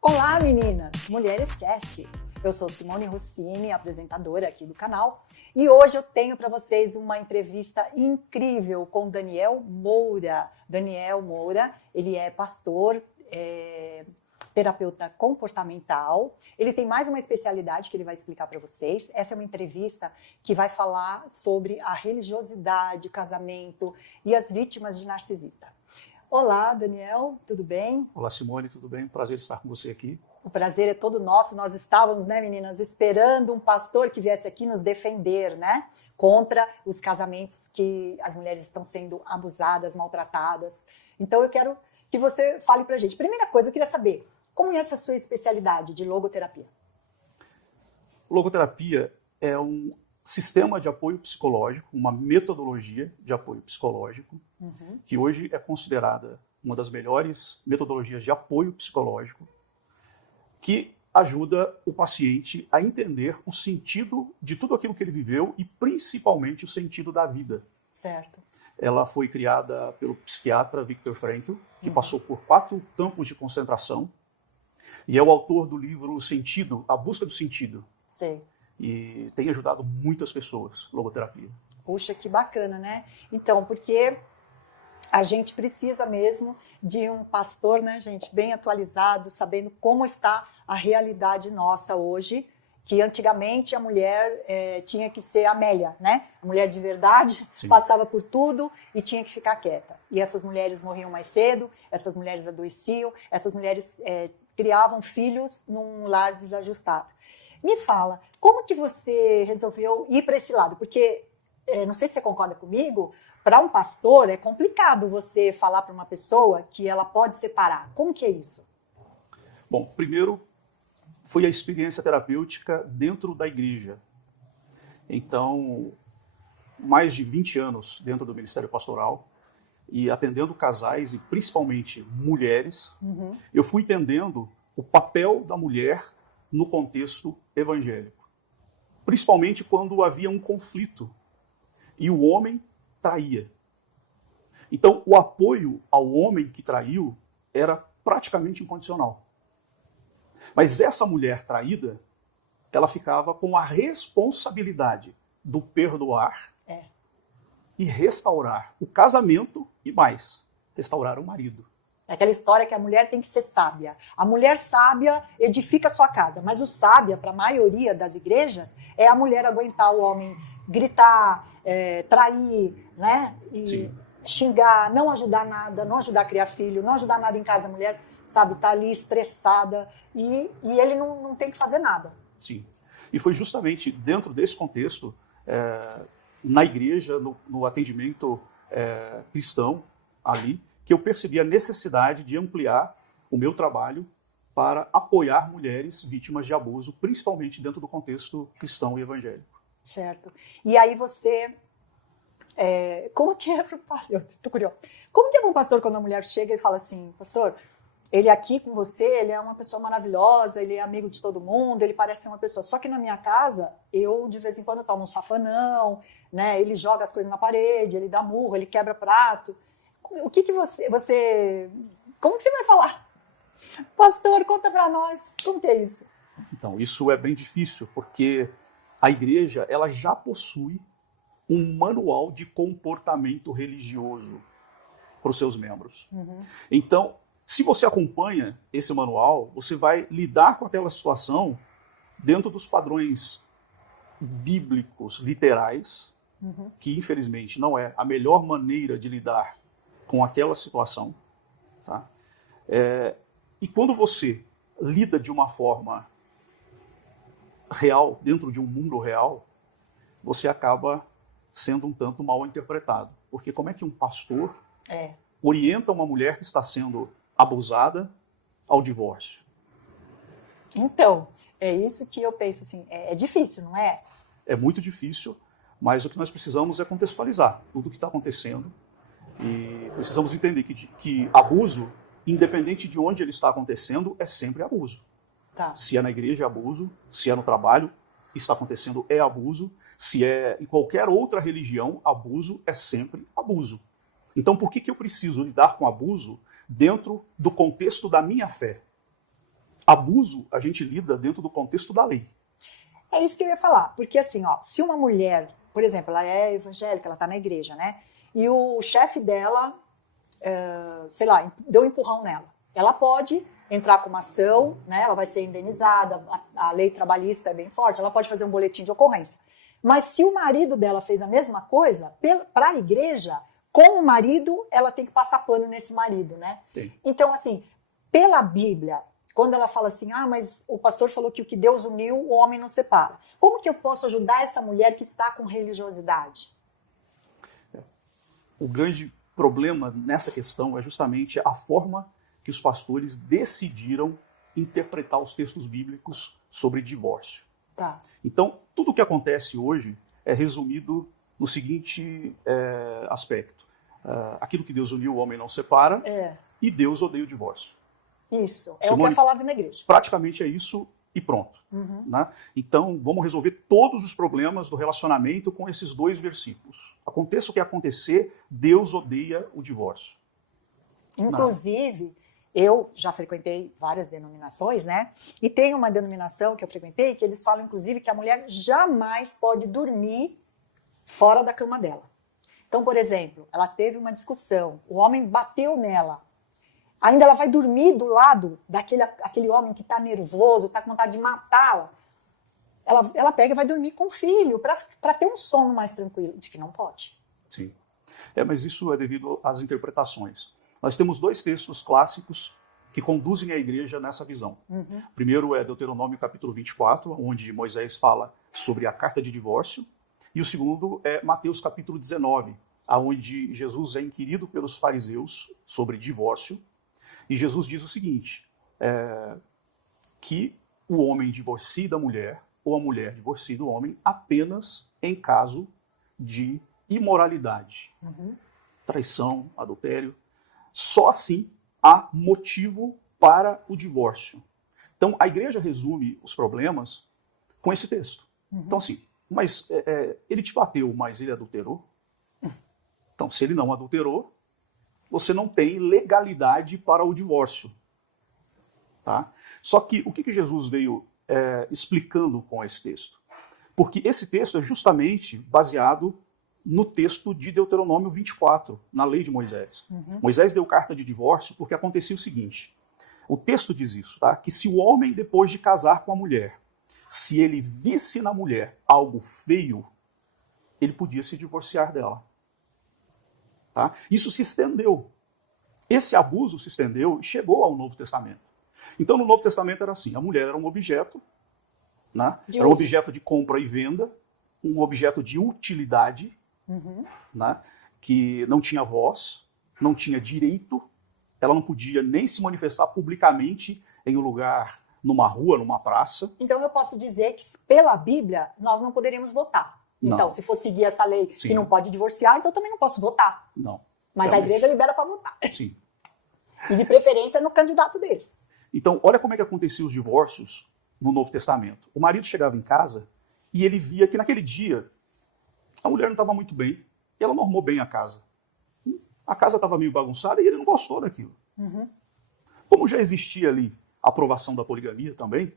Olá, meninas! Mulheres Cast. Eu sou Simone Rossini, apresentadora aqui do canal, e hoje eu tenho para vocês uma entrevista incrível com Daniel Moura. Daniel Moura, ele é pastor, terapeuta comportamental. Ele tem mais uma especialidade que ele vai explicar para vocês. Essa é uma entrevista que vai falar sobre a religiosidade, o casamento e as vítimas de narcisista. Olá, Daniel, tudo bem? Olá, Simone, tudo bem? Prazer estar com você aqui. O prazer é todo nosso. Nós estávamos, né, meninas, esperando um pastor que viesse aqui nos defender, né, contra os casamentos que as mulheres estão sendo abusadas, maltratadas. Então, eu quero que você fale pra gente. Primeira coisa, eu queria saber, como é essa sua especialidade de logoterapia? Logoterapia é um sistema de apoio psicológico, uma metodologia de apoio psicológico, que hoje é considerada uma das melhores metodologias de apoio psicológico, que ajuda o paciente a entender o sentido de tudo aquilo que ele viveu e principalmente o sentido da vida. Certo. Ela foi criada pelo psiquiatra Viktor Frankl, que passou por 4 campos de concentração, e é o autor do livro O Sentido, A Busca do Sentido. Sei. E tem ajudado muitas pessoas, logoterapia. Puxa, que bacana, né? Então, porque a gente precisa mesmo de um pastor, né, gente, bem atualizado, sabendo como está a realidade nossa hoje, que antigamente a mulher tinha que ser Amélia, né? A mulher de verdade. Sim. Passava por tudo e tinha que ficar quieta. E essas mulheres morriam mais cedo, essas mulheres adoeciam, essas mulheres criavam filhos num lar desajustado. Me fala, como que você resolveu ir para esse lado? Porque, não sei se você concorda comigo, para um pastor é complicado você falar para uma pessoa que ela pode separar. Como que é isso? Bom, primeiro foi a experiência terapêutica dentro da igreja. Então, mais de 20 anos dentro do Ministério Pastoral e atendendo casais e principalmente mulheres, eu fui entendendo o papel da mulher no contexto evangélico. Principalmente quando havia um conflito e o homem traía. Então, o apoio ao homem que traiu era praticamente incondicional. Mas essa mulher traída, ela ficava com a responsabilidade do perdoar e restaurar o casamento e mais, restaurar o marido. É aquela história que a mulher tem que ser sábia. A mulher sábia edifica a sua casa, mas o sábia, para a maioria das igrejas, é a mulher aguentar o homem gritar, trair, né? E sim, xingar, não ajudar nada, não ajudar a criar filho, não ajudar nada em casa. A mulher, sabe, tá ali estressada e ele não tem que fazer nada. Sim. E foi justamente dentro desse contexto, na igreja, no atendimento cristão ali, que eu percebi a necessidade de ampliar o meu trabalho para apoiar mulheres vítimas de abuso, principalmente dentro do contexto cristão e evangélico. Certo. E aí você... como que é para o pastor? Eu tô curiosa. Como que é para um pastor quando a mulher chega e fala assim, pastor, ele aqui com você, ele é uma pessoa maravilhosa, ele é amigo de todo mundo, ele parece ser uma pessoa... Só que na minha casa, eu de vez em quando tomo um safanão, né? Ele joga as coisas na parede, ele dá murro, ele quebra prato... O que você... Como que você vai falar? Pastor, conta pra nós. Como que é isso? Então, isso é bem difícil, porque a igreja, ela já possui um manual de comportamento religioso para os seus membros. Então, se você acompanha esse manual, você vai lidar com aquela situação dentro dos padrões bíblicos, literais, que infelizmente não é a melhor maneira de lidar com aquela situação, tá? E quando você lida de uma forma real, dentro de um mundo real, você acaba sendo um tanto mal interpretado. Porque como é que um pastor orienta uma mulher que está sendo abusada ao divórcio? Então, é isso que eu penso, assim, é difícil, não é? É muito difícil, mas o que nós precisamos é contextualizar tudo o que está acontecendo. E precisamos entender que abuso, independente de onde ele está acontecendo, é sempre abuso. Tá. Se é na igreja, é abuso. Se é no trabalho, está acontecendo, é abuso. Se é em qualquer outra religião, abuso é sempre abuso. Então, por que eu preciso lidar com abuso dentro do contexto da minha fé? Abuso, a gente lida dentro do contexto da lei. É isso que eu ia falar, porque assim, ó, se uma mulher, por exemplo, ela é evangélica, ela tá na igreja, né? E o chefe dela, sei lá, deu um empurrão nela. Ela pode entrar com uma ação, né? Ela vai ser indenizada, a lei trabalhista é bem forte, ela pode fazer um boletim de ocorrência. Mas se o marido dela fez a mesma coisa, para a igreja, com o marido, ela tem que passar pano nesse marido, né? Sim. Então, assim, pela Bíblia, quando ela fala assim, mas o pastor falou que o que Deus uniu, o homem não separa. Como que eu posso ajudar essa mulher que está com religiosidade? O grande problema nessa questão é justamente a forma que os pastores decidiram interpretar os textos bíblicos sobre divórcio. Tá. Então, tudo o que acontece hoje é resumido no seguinte aspecto. Aquilo que Deus uniu, o homem não separa, e Deus odeia o divórcio. Isso, Simone, o que é falado na igreja. Praticamente é isso e pronto. Uhum. Né? Então, vamos resolver todos os problemas do relacionamento com esses 2 versículos. Aconteça o que acontecer, Deus odeia o divórcio. Inclusive, eu já frequentei várias denominações, né? E tem uma denominação que eu frequentei que eles falam, inclusive, que a mulher jamais pode dormir fora da cama dela. Então, por exemplo, ela teve uma discussão, o homem bateu nela. Ainda ela vai dormir do lado daquele homem que está nervoso, está com vontade de matá-la. Ela pega e vai dormir com o filho para ter um sono mais tranquilo. Diz que não pode. Sim. Mas isso é devido às interpretações. Nós temos 2 textos clássicos que conduzem a igreja nessa visão. Uhum. O primeiro é Deuteronômio capítulo 24, onde Moisés fala sobre a carta de divórcio. E o segundo é Mateus capítulo 19, onde Jesus é inquirido pelos fariseus sobre divórcio. E Jesus diz o seguinte, que o homem divorcie da mulher, ou a mulher divorcie do homem, apenas em caso de imoralidade. Uhum. Traição, adultério. Só assim há motivo para o divórcio. Então, a igreja resume os problemas com esse texto. Uhum. Então, assim, mas ele te bateu, mas ele adulterou? Então, se ele não adulterou, você não tem legalidade para o divórcio. Tá? Só que o que Jesus veio explicando com esse texto? Porque esse texto é justamente baseado no texto de Deuteronômio 24, na lei de Moisés. Uhum. Moisés deu carta de divórcio porque acontecia o seguinte, o texto diz isso, tá? Que se o homem, depois de casar com a mulher, se ele visse na mulher algo feio, ele podia se divorciar dela. Tá? Isso se estendeu. Esse abuso se estendeu e chegou ao Novo Testamento. Então, no Novo Testamento era assim, a mulher era um objeto, né? Era um objeto de compra e venda, um objeto de utilidade, Uhum. né? Que não tinha voz, não tinha direito, ela não podia nem se manifestar publicamente em um lugar, numa rua, numa praça. Então eu posso dizer que pela Bíblia nós não poderíamos votar. Não. Então, se for seguir essa lei Sim. que não pode divorciar, então eu também não posso votar. Não. Mas Realmente. a igreja libera para votar. Sim. E de preferência no candidato deles. Então, olha como é que aconteciam os divórcios no Novo Testamento. O marido chegava em casa e ele via que naquele dia a mulher não estava muito bem. E ela não arrumou bem a casa. A casa estava meio bagunçada e ele não gostou daquilo. Uhum. Como já existia ali a aprovação da poligamia também,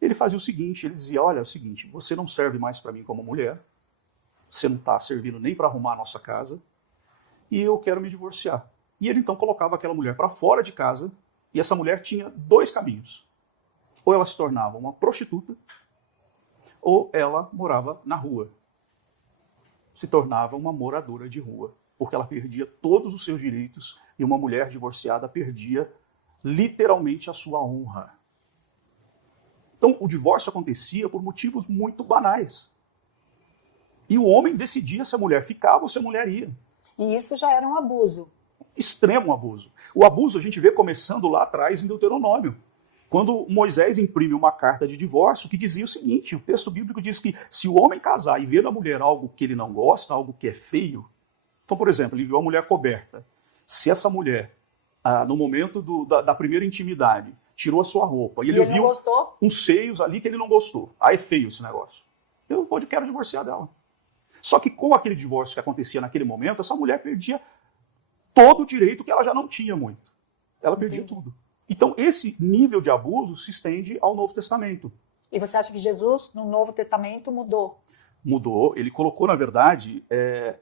ele fazia o seguinte, ele dizia, olha, é o seguinte, você não serve mais para mim como mulher, você não está servindo nem para arrumar a nossa casa, e eu quero me divorciar. E ele então colocava aquela mulher para fora de casa, e essa mulher tinha 2 caminhos. Ou ela se tornava uma prostituta, ou ela morava na rua. Se tornava uma moradora de rua, porque ela perdia todos os seus direitos, e uma mulher divorciada perdia literalmente a sua honra. Então, o divórcio acontecia por motivos muito banais. E o homem decidia se a mulher ficava ou se a mulher ia. E isso já era um abuso. Extremo abuso. O abuso a gente vê começando lá atrás em Deuteronômio. Quando Moisés imprime uma carta de divórcio que dizia o seguinte, o texto bíblico diz que se o homem casar e ver na mulher algo que ele não gosta, algo que é feio, então, por exemplo, ele viu a mulher coberta. Se essa mulher, no momento da primeira intimidade, tirou a sua roupa e ele viu uns seios ali que ele não gostou. Ah, é feio esse negócio. quero divorciar dela. Só que com aquele divórcio que acontecia naquele momento, essa mulher perdia todo o direito que ela já não tinha muito. Ela perdia tudo. Então, esse nível de abuso se estende ao Novo Testamento. E você acha que Jesus, no Novo Testamento, mudou? Mudou. Ele colocou, na verdade,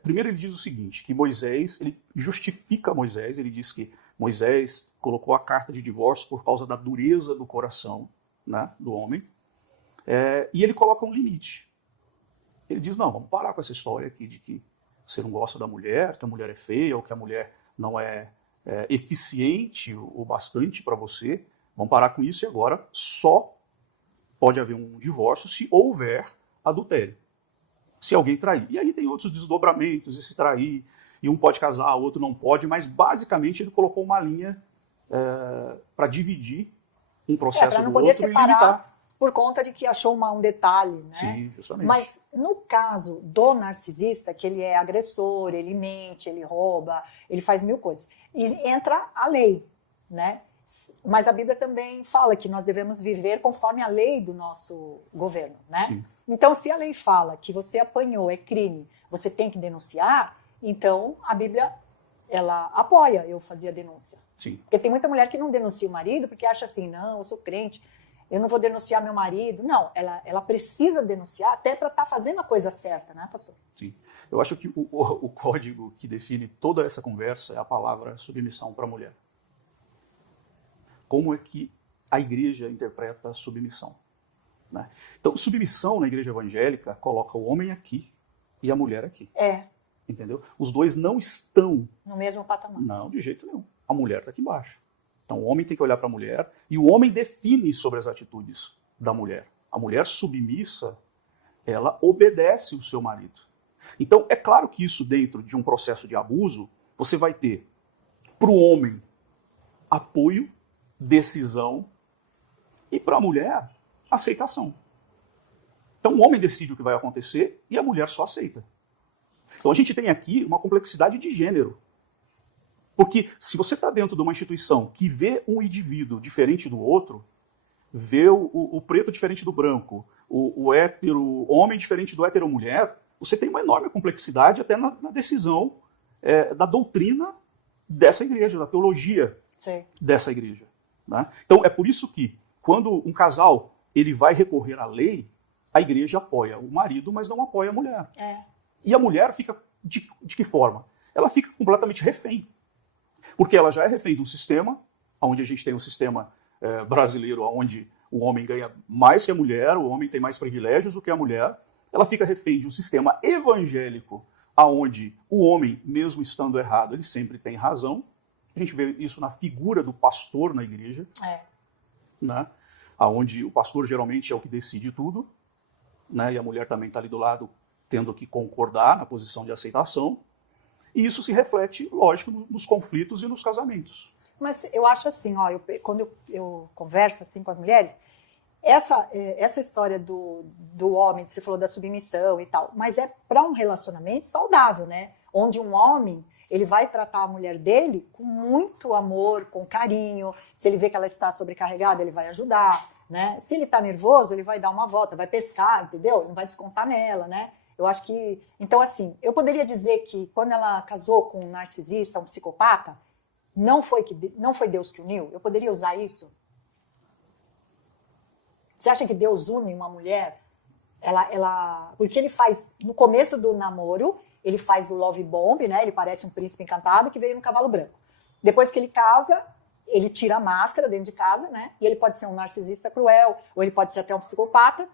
primeiro ele diz o seguinte, que Moisés, ele justifica Moisés, ele diz que Moisés colocou a carta de divórcio por causa da dureza do coração, né, do homem, e ele coloca um limite. Ele diz, não, vamos parar com essa história aqui de que você não gosta da mulher, que a mulher é feia, ou que a mulher não é eficiente o bastante para você. Vamos parar com isso e agora só pode haver um divórcio se houver adultério. Se alguém trair. E aí tem outros desdobramentos, esse trair, e um pode casar, o outro não pode, mas basicamente ele colocou uma linha para dividir um processo do outro e limitar. Por conta de que achou um detalhe, né? Sim, justamente. Mas no caso do narcisista, que ele é agressor, ele mente, ele rouba, ele faz mil coisas, e entra a lei, né? Mas a Bíblia também fala que nós devemos viver conforme a lei do nosso governo, né? Sim. Então, se a lei fala que você apanhou, é crime, você tem que denunciar, então a Bíblia, ela apoia eu fazer a denúncia. Sim. Porque tem muita mulher que não denuncia o marido porque acha assim, não, eu sou crente, eu não vou denunciar meu marido. Não, ela precisa denunciar até para estar fazendo a coisa certa, né, pastor? Sim. Eu acho que o código que define toda essa conversa é a palavra submissão para a mulher. Como é que a igreja interpreta a submissão? Né? Então, submissão na igreja evangélica coloca o homem aqui e a mulher aqui. Entendeu? Os dois não estão no mesmo patamar. Não, de jeito nenhum. A mulher está aqui embaixo. Então, o homem tem que olhar para a mulher e o homem define sobre as atitudes da mulher. A mulher submissa, ela obedece o seu marido. Então, é claro que isso dentro de um processo de abuso, você vai ter para o homem apoio, decisão e para a mulher aceitação. Então, o homem decide o que vai acontecer e a mulher só aceita. Então, a gente tem aqui uma complexidade de gênero. Porque se você está dentro de uma instituição que vê um indivíduo diferente do outro, vê o preto diferente do branco, o hétero homem diferente do hétero mulher, você tem uma enorme complexidade até na decisão da doutrina dessa igreja, da teologia dessa igreja. Né? Então é por isso que quando um casal ele vai recorrer à lei, a igreja apoia o marido, mas não apoia a mulher. E a mulher fica de que forma? Ela fica completamente refém. Porque ela já é refém de um sistema, onde a gente tem um sistema brasileiro, onde o homem ganha mais que a mulher, o homem tem mais privilégios do que a mulher. Ela fica refém de um sistema evangélico, onde o homem, mesmo estando errado, ele sempre tem razão. A gente vê isso na figura do pastor na igreja, né? Onde o pastor geralmente é o que decide tudo, né? E a mulher também está ali do lado, tendo que concordar na posição de aceitação. E isso se reflete, lógico, nos conflitos e nos casamentos. Mas eu acho assim, ó, quando eu converso assim com as mulheres, essa história do homem, você falou da submissão e tal, mas é para um relacionamento saudável, né? Onde um homem, ele vai tratar a mulher dele com muito amor, com carinho. Se ele vê que ela está sobrecarregada, ele vai ajudar, né? Se ele está nervoso, ele vai dar uma volta, vai pescar, entendeu? Ele não vai descontar nela, né? Eu acho que... Então, assim, eu poderia dizer que quando ela casou com um narcisista, um psicopata, não foi Deus que uniu? Eu poderia usar isso? Você acha que Deus une uma mulher? Porque ele faz, no começo do namoro, ele faz o love bomb, né? Ele parece um príncipe encantado que veio no cavalo branco. Depois que ele casa, ele tira a máscara dentro de casa, né? E ele pode ser um narcisista cruel, ou ele pode ser até um psicopata.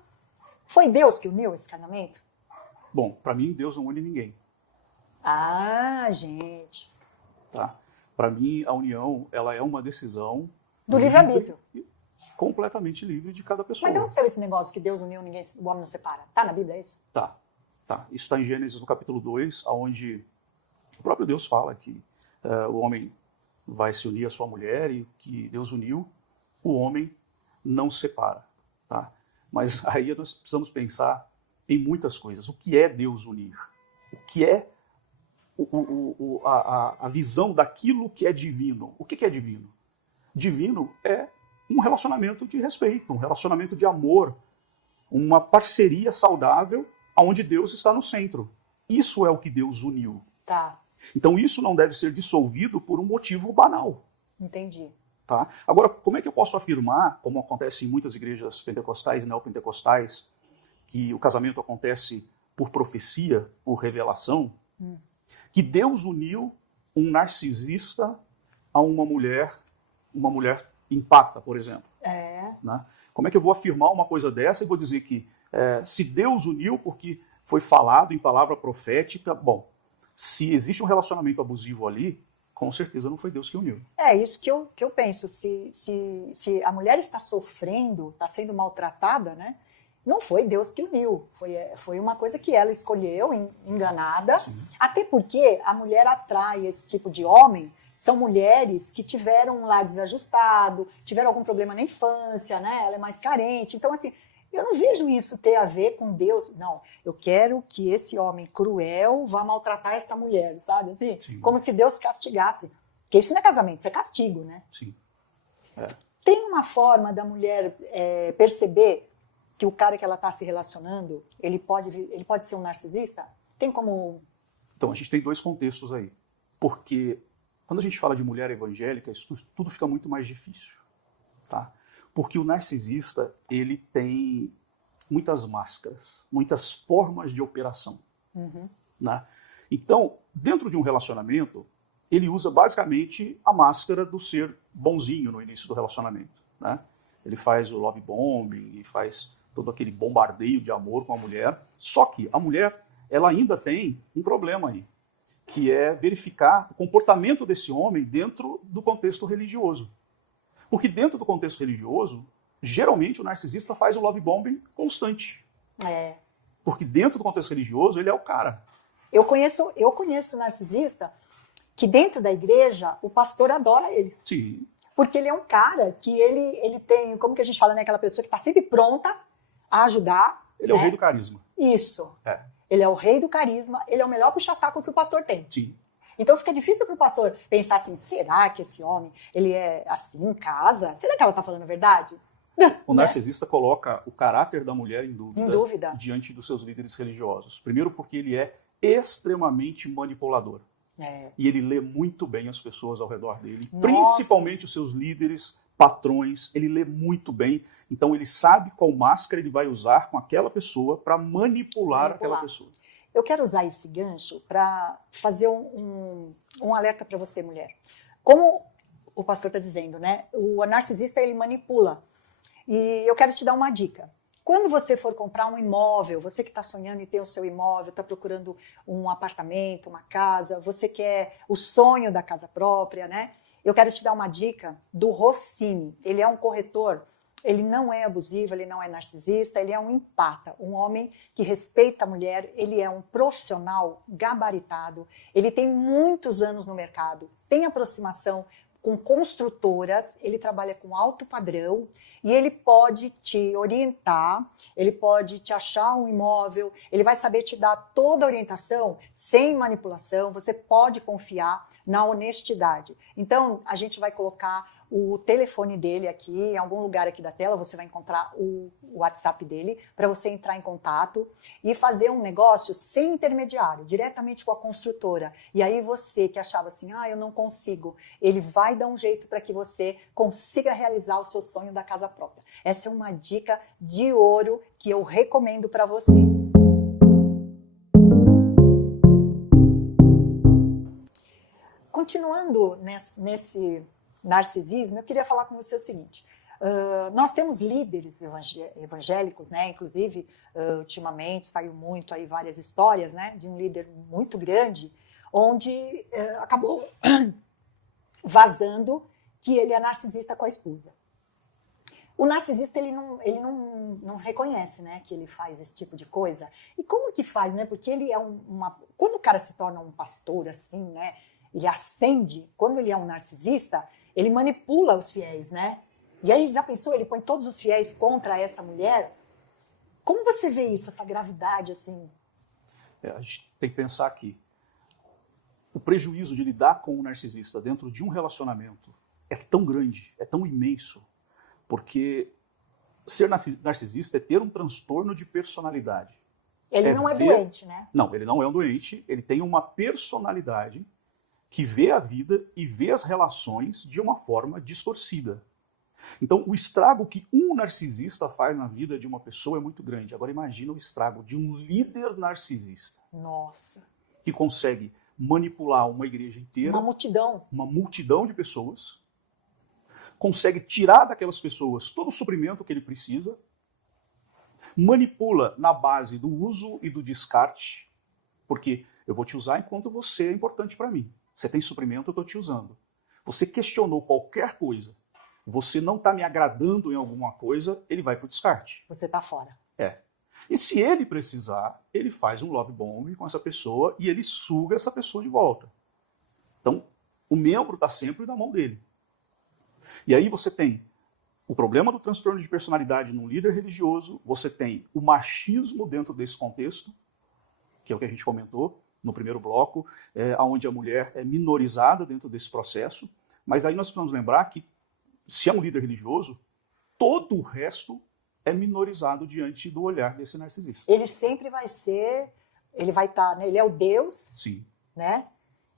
Foi Deus que uniu esse casamento? Bom, para mim, Deus não une ninguém. Ah, gente. Tá? Para mim, a união, ela é uma decisão... Do livre-arbítrio. Completamente livre de cada pessoa. Mas de onde saiu esse negócio que Deus uniu, o homem não separa? Tá na Bíblia, é isso? Tá. Isso está em Gênesis, no capítulo 2, onde o próprio Deus fala que o homem vai se unir à sua mulher e que Deus uniu, o homem não separa. Tá? Mas aí nós precisamos pensar em muitas coisas. O que é Deus unir? O que é a visão daquilo que é divino? O que é divino? Divino é um relacionamento de respeito, um relacionamento de amor, uma parceria saudável onde Deus está no centro. Isso é o que Deus uniu. Tá. Então isso não deve ser dissolvido por um motivo banal. Entendi. Tá? Agora, como é que eu posso afirmar, como acontece em muitas igrejas pentecostais e neopentecostais, que o casamento acontece por profecia, por revelação, que Deus uniu um narcisista a uma mulher empata, por exemplo? Né? Como é que eu vou afirmar uma coisa dessa e vou dizer que se Deus uniu porque foi falado em palavra profética, bom, se existe um relacionamento abusivo ali, com certeza não foi Deus que uniu. É isso que eu penso. Se a mulher está sofrendo, está sendo maltratada, né? Não foi Deus que uniu. Foi uma coisa que ela escolheu, enganada. Sim. Até porque a mulher atrai esse tipo de homem. São mulheres que tiveram um lar desajustado, tiveram algum problema na infância, né? Ela é mais carente. Então, assim, eu não vejo isso ter a ver com Deus. Não, eu quero que esse homem cruel vá maltratar esta mulher, sabe? Assim, Sim. como se Deus castigasse. Porque isso não é casamento, isso é castigo, né? Sim. Tem uma forma da mulher perceber que o cara que ela está se relacionando, ele pode ser um narcisista? Tem como... Então, a gente tem dois contextos aí. Porque quando a gente fala de mulher evangélica, isso tudo fica muito mais difícil. Tá? Porque o narcisista, ele tem muitas máscaras, muitas formas de operação. Né? Então, dentro de um relacionamento, ele usa basicamente a máscara do ser bonzinho no início do relacionamento. Né? Ele faz o love bombing e faz todo aquele bombardeio de amor com a mulher. Só que a mulher, ela ainda tem um problema aí, que é verificar o comportamento desse homem dentro do contexto religioso. Porque dentro do contexto religioso, geralmente o narcisista faz o love bombing constante. Porque dentro do contexto religioso, ele é o cara. Eu conheço narcisista que dentro da igreja, o pastor adora ele. Sim. Porque ele é um cara que ele tem, como que a gente fala, né? Aquela pessoa que está sempre pronta a ajudar. Ele é o rei do carisma. Isso. Ele é o rei do carisma, ele é o melhor puxa-saco que o pastor tem. Sim. Então fica difícil para o pastor pensar assim, será que esse homem, ele é assim em casa? Será que ela está falando a verdade? O narcisista coloca o caráter da mulher em dúvida diante dos seus líderes religiosos. Primeiro porque ele é extremamente manipulador. E ele lê muito bem as pessoas ao redor dele, principalmente os seus líderes, patrões, ele lê muito bem. Então ele sabe qual máscara ele vai usar com aquela pessoa para manipular aquela pessoa. Eu quero usar esse gancho para fazer um alerta para você, mulher. Como o pastor está dizendo, né? O narcisista, ele manipula. E eu quero te dar uma dica. Quando você for comprar um imóvel, você que está sonhando em ter o seu imóvel, está procurando um apartamento, uma casa, você quer o sonho da casa própria, né? Eu quero te dar uma dica do Rossini. Ele é um corretor, ele não é abusivo, ele não é narcisista, ele é um empata, um homem que respeita a mulher, ele é um profissional gabaritado, ele tem muitos anos no mercado, tem aproximação com construtoras, ele trabalha com alto padrão e ele pode te orientar, ele pode te achar um imóvel, ele vai saber te dar toda a orientação sem manipulação, você pode confiar na honestidade. Então, a gente vai colocar o telefone dele aqui, em algum lugar aqui da tela, você vai encontrar o WhatsApp dele, para você entrar em contato e fazer um negócio sem intermediário, diretamente com a construtora. E aí você que achava assim, eu não consigo, ele vai dar um jeito para que você consiga realizar o seu sonho da casa própria. Essa é uma dica de ouro que eu recomendo para você. Continuando nesse narcisismo, eu queria falar com você o seguinte. Nós temos líderes evangélicos, né? Inclusive, ultimamente saiu muito aí várias histórias, né? De um líder muito grande, onde acabou vazando que ele é narcisista com a esposa. O narcisista, ele não reconhece, né, que ele faz esse tipo de coisa. E como que faz, né? Porque ele é quando o cara se torna um pastor assim, né? Ele ascende, quando ele é um narcisista, ele manipula os fiéis, né? E aí, já pensou, ele põe todos os fiéis contra essa mulher? Como você vê isso, essa gravidade, assim? A gente tem que pensar aqui. O prejuízo de lidar com o narcisista dentro de um relacionamento é tão grande, é tão imenso, porque Ser narcisista é ter um transtorno de personalidade. Ele não é doente, né? Não, ele não é um doente, ele tem uma personalidade que vê a vida e vê as relações de uma forma distorcida. Então, o estrago que um narcisista faz na vida de uma pessoa é muito grande. Agora, imagina o estrago de um líder narcisista. Nossa. Que consegue manipular uma igreja inteira. Uma multidão de pessoas. Consegue tirar daquelas pessoas todo o suprimento que ele precisa. Manipula na base do uso e do descarte. Porque eu vou te usar enquanto você é importante para mim. Você tem suprimento, eu estou te usando. Você questionou qualquer coisa. Você não está me agradando em alguma coisa, ele vai para o descarte. Você está fora. É. E se ele precisar, ele faz um love bomb com essa pessoa e ele suga essa pessoa de volta. Então, o membro está sempre na mão dele. E aí você tem o problema do transtorno de personalidade num líder religioso, você tem o machismo dentro desse contexto, que é o que a gente comentou no primeiro bloco, onde a mulher é minorizada dentro desse processo. Mas aí nós precisamos lembrar que se é um líder religioso, todo o resto é minorizado diante do olhar desse narcisista. Ele sempre vai ser, ele vai estar, né? Ele é o Deus, sim, né?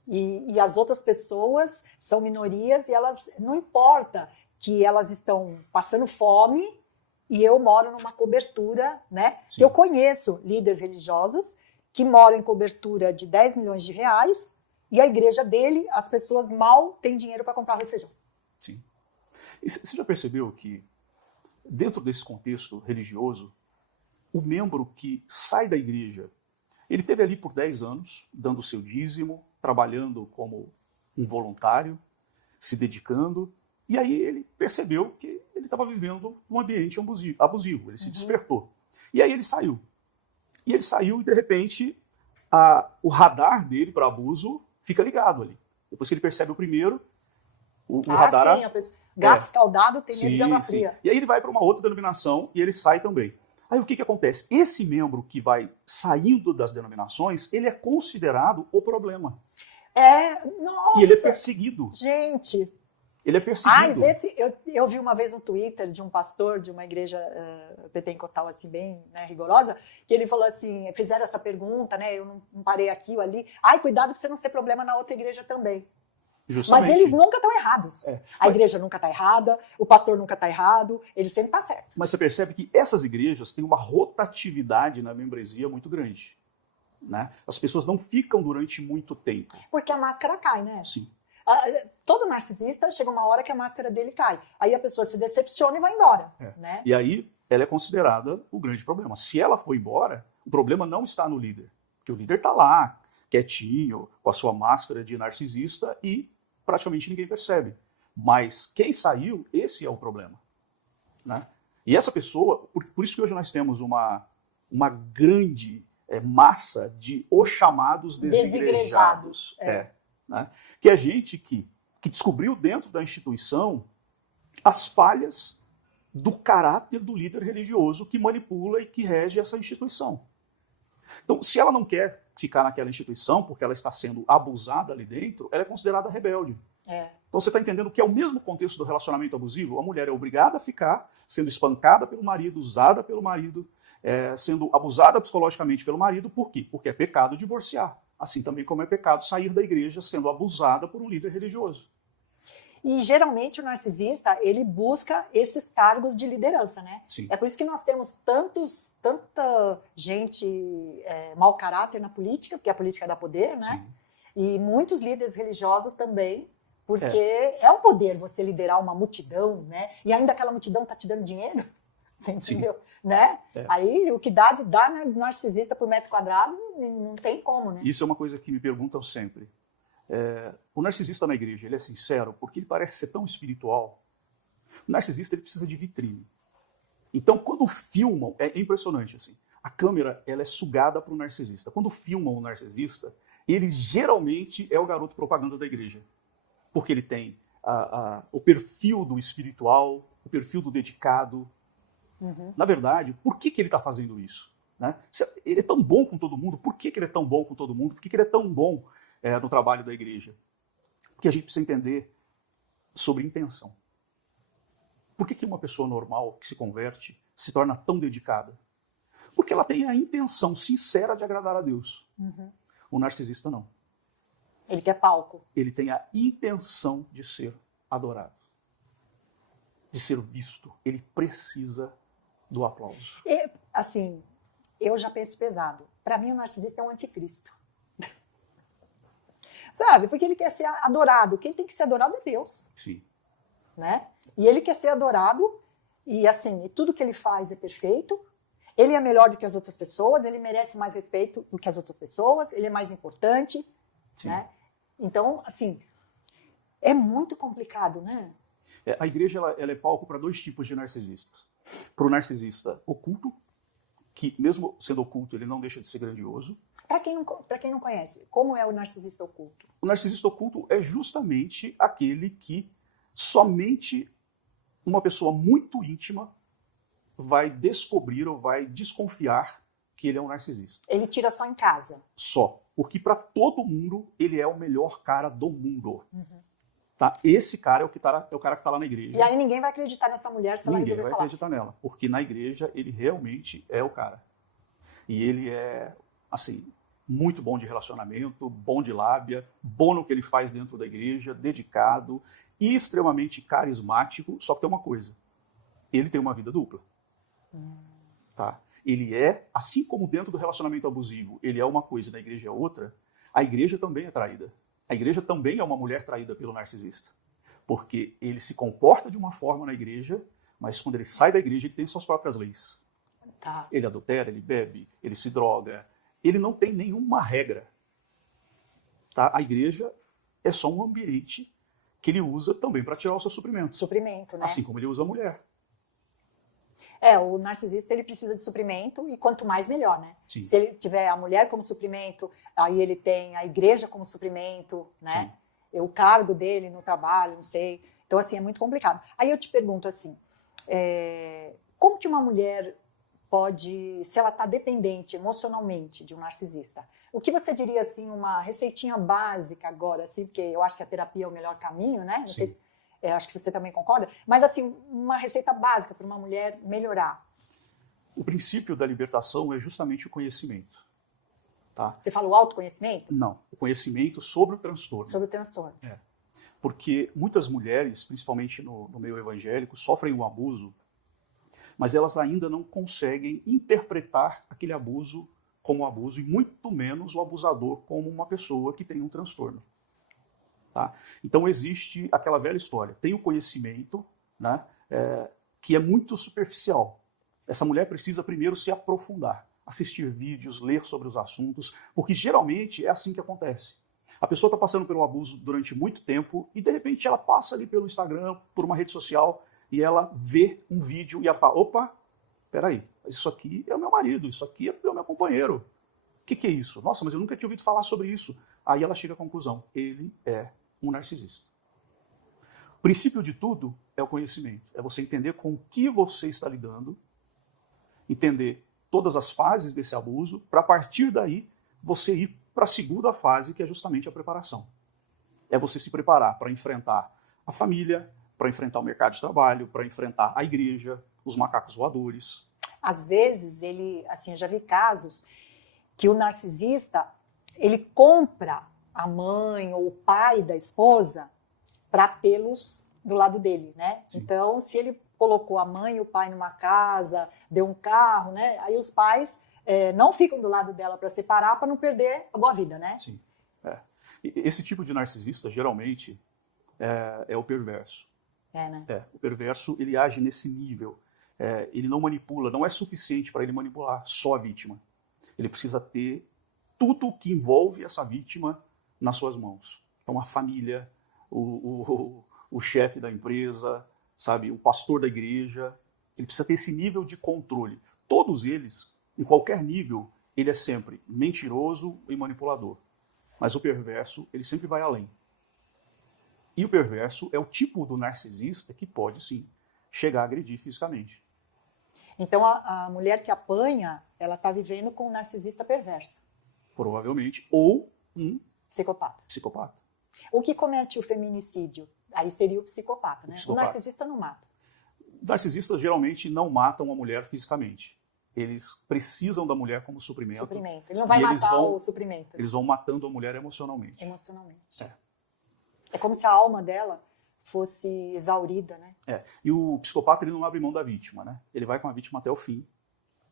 E as outras pessoas são minorias e elas, não importa que elas estão passando fome e eu moro numa cobertura, né? Sim. Que eu conheço líderes religiosos que moram em cobertura de 10 milhões de reais e a igreja dele, as pessoas mal têm dinheiro para comprar arroz e feijão. Sim. E você já percebeu que, dentro desse contexto religioso, o membro que sai da igreja, ele esteve ali por 10 anos, dando o seu dízimo, trabalhando como um voluntário, se dedicando, e aí ele percebeu que ele estava vivendo um ambiente abusivo, ele se despertou. E aí ele saiu. E ele saiu e, de repente, o radar dele para abuso fica ligado ali. Depois que ele percebe o primeiro, o radar... Sim, a pessoa, gato escaldado tem medo de água fria. E aí ele vai para uma outra denominação e ele sai também. Aí o que acontece? Esse membro que vai saindo das denominações, ele é considerado o problema. Nossa! E ele é perseguido. Gente! Ele é perseguido. Eu vi uma vez um Twitter de um pastor de uma igreja pentecostal assim, bem, né, rigorosa, que ele falou assim, fizeram essa pergunta, né, eu não parei aqui ou ali, cuidado para você não ser problema na outra igreja também. Justamente. Mas eles nunca estão errados. A igreja nunca está errada, o pastor nunca está errado, ele sempre está certo. Mas você percebe que essas igrejas têm uma rotatividade na membresia muito grande. Né? As pessoas não ficam durante muito tempo. Porque a máscara cai, né? Sim. Todo narcisista, chega uma hora que a máscara dele cai. Aí a pessoa se decepciona e vai embora. Né? E aí ela é considerada o grande problema. Se ela for embora, o problema não está no líder. Porque o líder está lá, quietinho, com a sua máscara de narcisista e praticamente ninguém percebe. Mas quem saiu, esse é o problema. Né? E essa pessoa, por isso que hoje nós temos uma grande massa de os chamados desigrejados. Né? Que é gente que descobriu dentro da instituição as falhas do caráter do líder religioso que manipula e que rege essa instituição. Então, se ela não quer ficar naquela instituição porque ela está sendo abusada ali dentro, ela é considerada rebelde. Então você está entendendo que é o mesmo contexto do relacionamento abusivo? A mulher é obrigada a ficar sendo espancada pelo marido, usada pelo marido, sendo abusada psicologicamente pelo marido. Por quê? Porque é pecado divorciar. Assim também como é pecado sair da igreja sendo abusada por um líder religioso. E geralmente o narcisista, ele busca esses cargos de liderança, né? Sim. É por isso que nós temos tanta gente mau caráter na política, porque a política dá poder, né? Sim. E muitos líderes religiosos também, porque é um poder você liderar uma multidão, né? E ainda aquela multidão tá te dando dinheiro, você entendeu? Sim. Né? Aí o que dá de dar narcisista por metro quadrado, não tem como, né? Isso é uma coisa que me perguntam sempre. O narcisista na igreja, ele é sincero porque ele parece ser tão espiritual. O narcisista, ele precisa de vitrine. Então, quando filmam, é impressionante, assim, a câmera ela é sugada para o narcisista. Quando filmam o narcisista, ele geralmente é o garoto propaganda da igreja. Porque ele tem o perfil do espiritual, o perfil do dedicado. Na verdade, por que ele está fazendo isso? Né? Ele é tão bom com todo mundo, por que ele é tão bom com todo mundo? Por que ele é tão bom no trabalho da igreja? Porque a gente precisa entender sobre intenção. Por que uma pessoa normal que se converte se torna tão dedicada? Porque ela tem a intenção sincera de agradar a Deus. Uhum. O narcisista não. Ele quer palco. Ele tem a intenção de ser adorado, de ser visto. Ele precisa do aplauso. E, assim, eu já penso pesado. Para mim, o narcisista é um anticristo. Sabe? Porque ele quer ser adorado. Quem tem que ser adorado é Deus. Sim. Né? E ele quer ser adorado e, assim, tudo que ele faz é perfeito. Ele é melhor do que as outras pessoas, ele merece mais respeito do que as outras pessoas, ele é mais importante, Sim. né? Então, assim, é muito complicado, né? A igreja ela é palco para dois tipos de narcisistas. Para o narcisista oculto, que mesmo sendo oculto, ele não deixa de ser grandioso. Para quem não conhece, como é o narcisista oculto? O narcisista oculto é justamente aquele que somente uma pessoa muito íntima vai descobrir ou vai desconfiar que ele é um narcisista. Ele tira só em casa. Só. Porque para todo mundo, ele é o melhor cara do mundo. Uhum. Tá? Esse cara é o cara que está lá na igreja. E aí ninguém vai acreditar nessa mulher se ela resolver falar. Ninguém vai acreditar nela. Porque na igreja, ele realmente é o cara. E ele é, assim, muito bom de relacionamento, bom de lábia, bom no que ele faz dentro da igreja, dedicado e extremamente carismático. Só que tem uma coisa. Ele tem uma vida dupla. Tá? Ele é, assim como dentro do relacionamento abusivo, ele é uma coisa e na igreja é outra, a igreja também é traída. A igreja também é uma mulher traída pelo narcisista. Porque ele se comporta de uma forma na igreja, mas quando ele sai da igreja, ele tem suas próprias leis. Tá. Ele adultera, ele bebe, ele se droga. Ele não tem nenhuma regra. Tá? A igreja é só um ambiente que ele usa também para tirar o seu suprimento. Suprimento, né? Assim como ele usa a mulher. O narcisista ele precisa de suprimento e quanto mais melhor, né? Sim. Se ele tiver a mulher como suprimento, aí ele tem a igreja como suprimento, né? O cargo dele no trabalho, não sei. Então, assim, é muito complicado. Aí eu te pergunto assim, como que uma mulher pode, se ela está dependente emocionalmente de um narcisista, o que você diria, assim, uma receitinha básica agora, assim, porque eu acho que a terapia é o melhor caminho, né? Não sei se acho que você também concorda, mas assim, uma receita básica para uma mulher melhorar. O princípio da libertação é justamente o conhecimento. Tá? Você fala o autoconhecimento? Não, o conhecimento sobre o transtorno. Sobre o transtorno. Porque muitas mulheres, principalmente no meio evangélico, sofrem um abuso, mas elas ainda não conseguem interpretar aquele abuso como abuso, e muito menos o abusador como uma pessoa que tem um transtorno. Tá? Então existe aquela velha história, tem o conhecimento, né, que é muito superficial. Essa mulher precisa primeiro se aprofundar, assistir vídeos, ler sobre os assuntos, porque geralmente é assim que acontece. A pessoa está passando pelo abuso durante muito tempo e de repente ela passa ali pelo Instagram, por uma rede social, e ela vê um vídeo e ela fala, opa, peraí, mas isso aqui é o meu marido, isso aqui é o meu companheiro. O que é isso? Nossa, mas eu nunca tinha ouvido falar sobre isso. Aí ela chega à conclusão, ele é um narcisista. O princípio de tudo é o conhecimento. É você entender com o que você está lidando, entender todas as fases desse abuso, para a partir daí você ir para a segunda fase, que é justamente a preparação. É você se preparar para enfrentar a família, para enfrentar o mercado de trabalho, para enfrentar a igreja, os macacos voadores. Às vezes, eu já vi casos que o narcisista, ele compra a mãe ou o pai da esposa para tê-los do lado dele, né? Sim. Então, se ele colocou a mãe e o pai numa casa, deu um carro, né? Aí os pais não ficam do lado dela para separar, para não perder a boa vida, né? Sim. Esse tipo de narcisista, geralmente, é o perverso. Né? O perverso, ele age nesse nível. Ele não manipula, não é suficiente para ele manipular só a vítima. Ele precisa ter tudo que envolve essa vítima nas suas mãos. Então, a família, o chefe da empresa, sabe, o pastor da igreja, ele precisa ter esse nível de controle. Todos eles, em qualquer nível, ele é sempre mentiroso e manipulador. Mas o perverso, ele sempre vai além. E o perverso é o tipo do narcisista que pode, sim, chegar a agredir fisicamente. Então, a mulher que apanha, ela está vivendo com um narcisista perverso. Provavelmente. Ou um psicopata. O que comete o feminicídio? Aí seria o psicopata, né? O narcisista não mata. Narcisistas geralmente não matam a mulher fisicamente. Eles precisam da mulher como suprimento. Suprimento. Ele não vai matar o suprimento. Eles vão matando a mulher emocionalmente. Emocionalmente. É como se a alma dela fosse exaurida, né? E o psicopata, ele não abre mão da vítima, né? Ele vai com a vítima até o fim.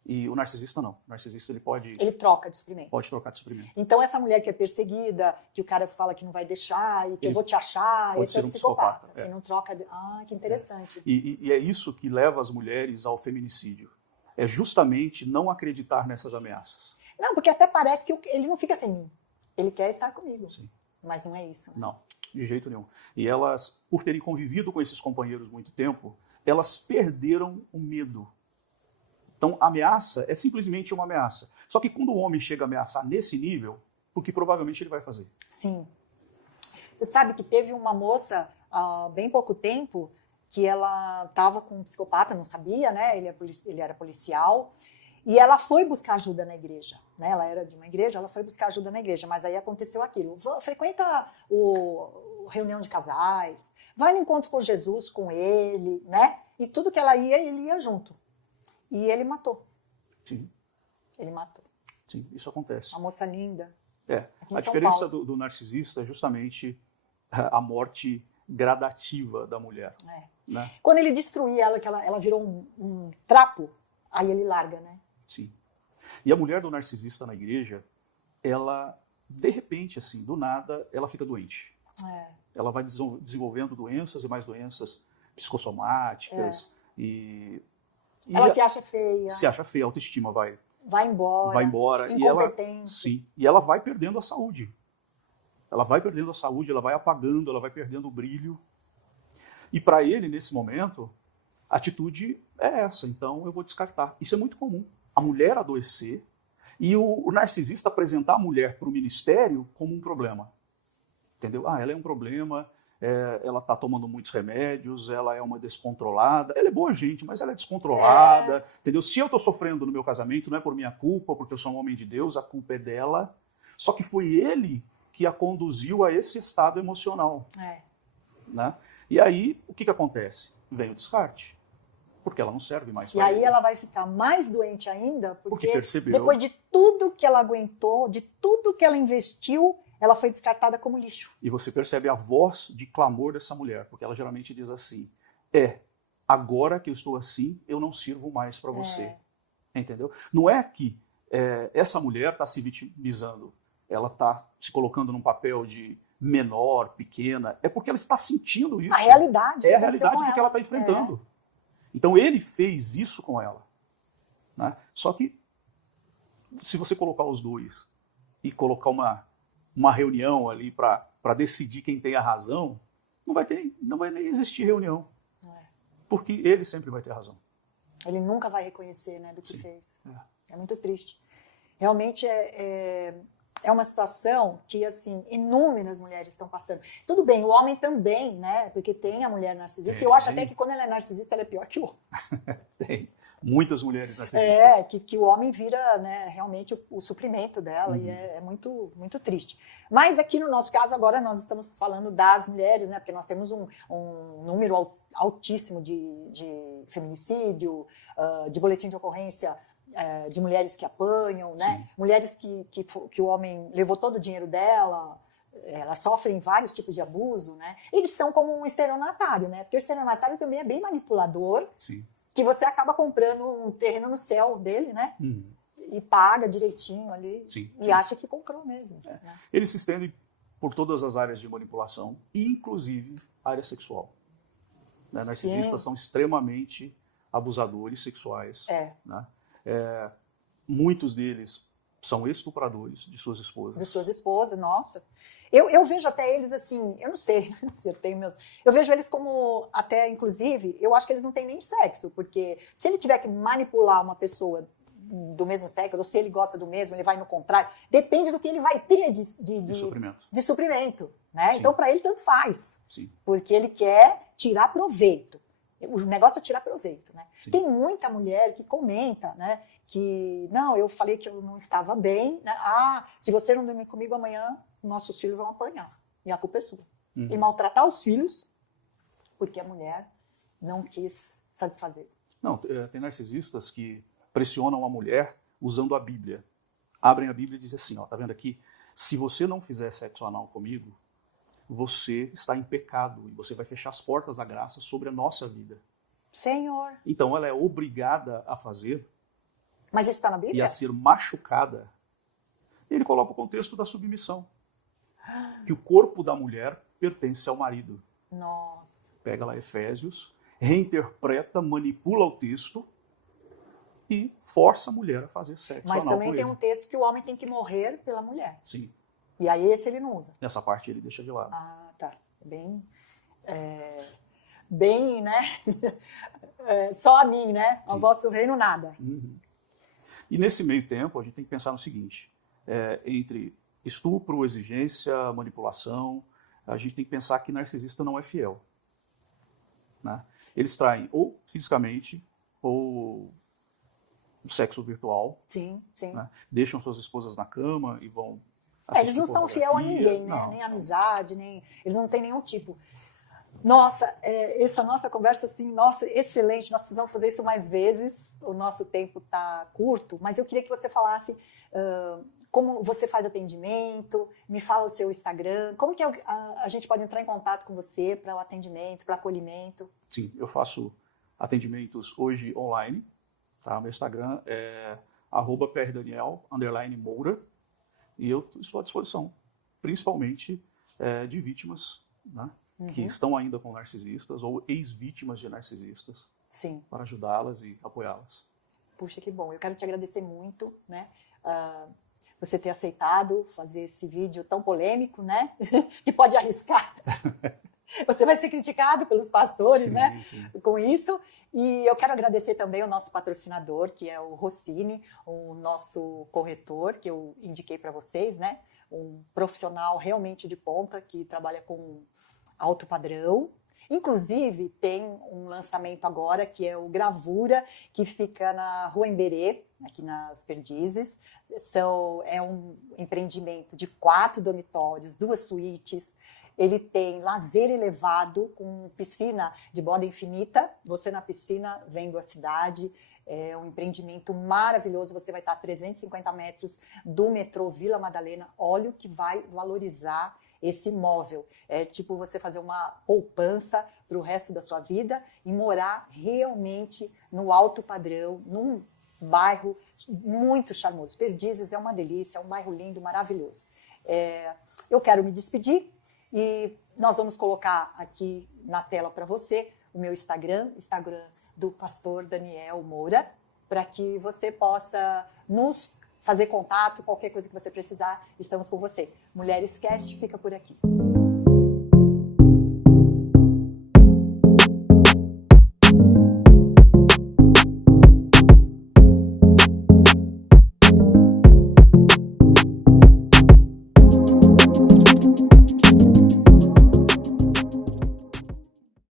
E o narcisista não. O narcisista, ele pode... Ele troca de suprimento. Pode trocar de suprimento. Então, essa mulher que é perseguida, que o cara fala que não vai deixar, e que eu vou te achar, esse é o psicopata. Ele não troca... que interessante. E é isso que leva as mulheres ao feminicídio. É justamente não acreditar nessas ameaças. Não, porque até parece que ele não fica sem mim. Ele quer estar comigo. Sim. Mas não é isso. Né? Não, de jeito nenhum. E elas, por terem convivido com esses companheiros muito tempo, elas perderam o medo. Então, ameaça é simplesmente uma ameaça. Só que quando o homem chega a ameaçar nesse nível, o que provavelmente ele vai fazer? Sim. Você sabe que teve uma moça, há bem pouco tempo, que ela estava com um psicopata, não sabia, né? Ele era policial, e ela foi buscar ajuda na igreja. Né? Ela era de uma igreja, ela foi buscar ajuda na igreja, mas aí aconteceu aquilo. Frequenta o reunião de casais, vai no encontro com Jesus, com ele, né? E tudo que ela ia, ele ia junto. E ele matou. Sim. Ele matou. Sim, isso acontece. Uma moça linda. A diferença do narcisista é justamente a morte gradativa da mulher. Né? Quando ele destruía ela, que ela virou um trapo, aí ele larga, né? Sim. E a mulher do narcisista na igreja, ela, de repente, assim, do nada, ela fica doente. Ela vai desenvolvendo doenças e mais doenças psicossomáticas e ela se acha feia. Se acha feia, a autoestima vai embora. Vai embora. Incompetente. E ela vai perdendo a saúde. Ela vai perdendo a saúde, ela vai apagando, ela vai perdendo o brilho. E para ele, nesse momento, a atitude é essa. Então, eu vou descartar. Isso é muito comum. A mulher adoecer e o narcisista apresentar a mulher para o ministério como um problema. Entendeu? Ela é um problema, ela está tomando muitos remédios, ela é uma descontrolada. Ela é boa gente, mas ela é descontrolada. Entendeu? Se eu estou sofrendo no meu casamento, não é por minha culpa, porque eu sou um homem de Deus, a culpa é dela. Só que foi ele que a conduziu a esse estado emocional. Né? E aí, o que acontece? Vem o descarte. Porque ela não serve mais para ele. E aí ela vai ficar mais doente ainda, porque percebeu. Depois de tudo que ela aguentou, de tudo que ela investiu, ela foi descartada como lixo. E você percebe a voz de clamor dessa mulher, porque ela geralmente diz assim, agora que eu estou assim, eu não sirvo mais para você. Entendeu? Não é que essa mulher está se vitimizando, ela está se colocando num papel de menor, pequena, é porque ela está sentindo isso. A realidade. É a realidade do que ela está enfrentando. Então ele fez isso com ela. Né? Só que, se você colocar os dois e colocar uma reunião ali para decidir quem tem a razão, não vai nem existir reunião. Porque ele sempre vai ter razão. Ele nunca vai reconhecer, né, do que fez. É muito triste. Realmente é uma situação que, assim, inúmeras mulheres estão passando. Tudo bem, o homem também, né? Porque tem a mulher narcisista. E eu acho até que quando ela é narcisista, ela é pior que o homem. Tem. Muitas mulheres narcisistas. Que o homem vira, né, realmente o suprimento dela. E é muito, muito triste. Mas aqui no nosso caso, agora nós estamos falando das mulheres, né? Porque nós temos um número altíssimo de feminicídio, de boletim de ocorrência, de mulheres que apanham, né? Sim. Mulheres que o homem levou todo o dinheiro dela, elas sofrem vários tipos de abuso, né? Eles são como um estelionatário, né? Porque o estelionatário também é bem manipulador, Sim. que você acaba comprando um terreno no céu dele, né? E paga direitinho ali, e acha que comprou mesmo. Né? Eles se estendem por todas as áreas de manipulação, inclusive área sexual. Né? Narcisistas são extremamente abusadores sexuais. Né? Muitos deles são estupradores de suas esposas. De suas esposas, nossa. Eu vejo até eles assim, eu não sei se eu tenho meus... Eu vejo eles como, até inclusive, eu acho que eles não têm nem sexo, porque se ele tiver que manipular uma pessoa do mesmo sexo, ou se ele gosta do mesmo, ele vai no contrário, depende do que ele vai ter de suprimento. De suprimento, né? Então, para ele, tanto faz. Sim. Porque ele quer tirar proveito. O negócio é tirar proveito, né? Sim. Tem muita mulher que comenta, né? Que, não, eu falei que eu não estava bem, né? Se você não dormir comigo amanhã, nossos filhos vão apanhar. E a culpa é sua. E maltratar os filhos, porque a mulher não quis satisfazer. Não, tem narcisistas que pressionam a mulher usando a Bíblia. Abrem a Bíblia e dizem assim, ó, tá vendo aqui? Se você não fizer sexo anal comigo, você está em pecado e você vai fechar as portas da graça sobre a nossa vida. Senhor. Então ela é obrigada a fazer. Mas isso está na Bíblia? E a ser machucada. Ele coloca o contexto da submissão. Que o corpo da mulher pertence ao marido. Nossa. Pega lá Efésios, reinterpreta, manipula o texto e força a mulher a fazer sexo Mas anal também com tem ele. um texto que o homem tem que morrer pela mulher. Sim. E aí esse ele não usa. Nessa parte ele deixa de lado. Ah, tá. Bem, né? Só a mim, né? Ao vosso reino, nada. Uhum. E nesse meio tempo, a gente tem que pensar no seguinte, entre estupro, exigência, manipulação, a gente tem que pensar que narcisista não é fiel. Né? Eles traem ou fisicamente, ou sexo virtual. Sim, sim. Né? Deixam suas esposas na cama e vão assistir Eles não são fiel a ninguém, né? Não, nem amizade, eles não têm nenhum tipo. Nossa, essa nossa conversa, assim, nossa, excelente, nós precisamos fazer isso mais vezes, o nosso tempo está curto, mas eu queria que você falasse como você faz atendimento, me fala o seu Instagram, como que a gente pode entrar em contato com você para o atendimento, para acolhimento? Sim, eu faço atendimentos hoje online, tá? Meu Instagram é @prdaniel_moura e eu estou à disposição, principalmente de vítimas, né? Que estão ainda com narcisistas ou ex-vítimas de narcisistas. Sim. Para ajudá-las e apoiá-las. Puxa, que bom. Eu quero te agradecer muito, né? Você ter aceitado fazer esse vídeo tão polêmico, né? Que pode arriscar. Você vai ser criticado pelos pastores, Sim, né? sim. Com isso. E eu quero agradecer também ao nosso patrocinador, que é o Rossini, o nosso corretor, que eu indiquei para vocês, né? Um profissional realmente de ponta, que trabalha com alto padrão. Inclusive, tem um lançamento agora, que é o Gravura, que fica na Rua Emberê, aqui nas Perdizes. É um empreendimento de 4 dormitórios, 2 suítes. Ele tem lazer elevado, com piscina de borda infinita. Você na piscina, vendo a cidade. É um empreendimento maravilhoso. Você vai estar a 350 metros do metrô Vila Madalena. Olha o que vai valorizar esse imóvel. É tipo você fazer uma poupança para o resto da sua vida e morar realmente no alto padrão, num bairro muito charmoso. Perdizes é uma delícia, é um bairro lindo, maravilhoso. Eu quero me despedir e nós vamos colocar aqui na tela para você o meu Instagram do pastor Daniel Moura, para que você possa nos fazer contato, qualquer coisa que você precisar, estamos com você. Mulheres Cast fica por aqui.